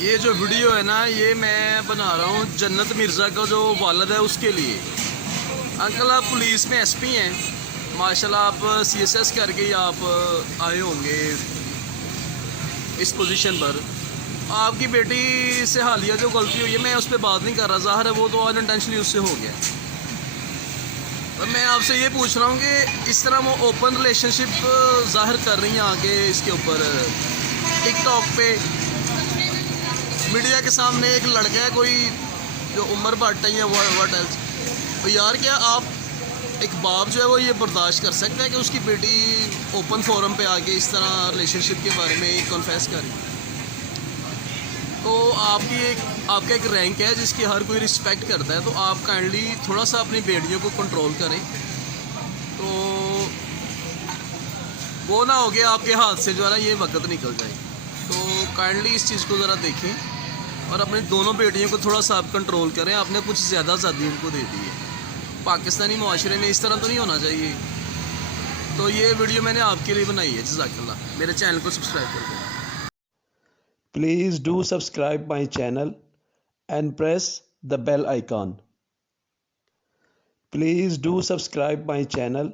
ये जो वीडियो है ना, ये मैं बना रहा हूँ जन्नत मिर्ज़ा का जो वालिद है उसके लिए। अंकल आप पुलिस में एसपी हैं माशाल्लाह, आप सीएसएस करके ही आप आए होंगे इस पोजीशन पर। आपकी बेटी से हालिया जो गलती हुई है मैं उस पर बात नहीं कर रहा, ज़ाहिर है वो तो अनइंटेंशनली उससे हो गया। तो मैं आपसे ये पूछ रहा हूँ कि इस तरह वो ओपन रिलेशनशिप ज़ाहिर कर रही हैं आगे इसके ऊपर टिकटॉक पे मीडिया के सामने, एक लड़का है कोई जो उमर भट्ट है या व्हाट एल्स। तो यार क्या आप एक बाप जो है वो ये बर्दाश्त कर सकता है कि उसकी बेटी ओपन फोरम पे आके इस तरह रिलेशनशिप के बारे में कन्फेस करे? तो आपका एक रैंक है जिसकी हर कोई रिस्पेक्ट करता है, तो आप काइंडली थोड़ा सा अपनी बेटियों को कंट्रोल करें। तो वो ना हो गया आपके हाथ से जो है ना ये वक्त निकल जाए। तो काइंडली इस चीज़ को ज़रा देखें और अपनी दोनों बेटियों को थोड़ा सा आप कंट्रोल करें। आपने कुछ ज़्यादा आज़ादी उनको दे दी है। पाकिस्तानी माशरे में इस तरह तो नहीं होना चाहिए। तो ये वीडियो मैंने आपके लिए बनाई है। जज़ाकल्लाह। मेरे चैनल को सब्सक्राइब कर दें। Please do subscribe my channel and press the bell icon. Please do subscribe my channel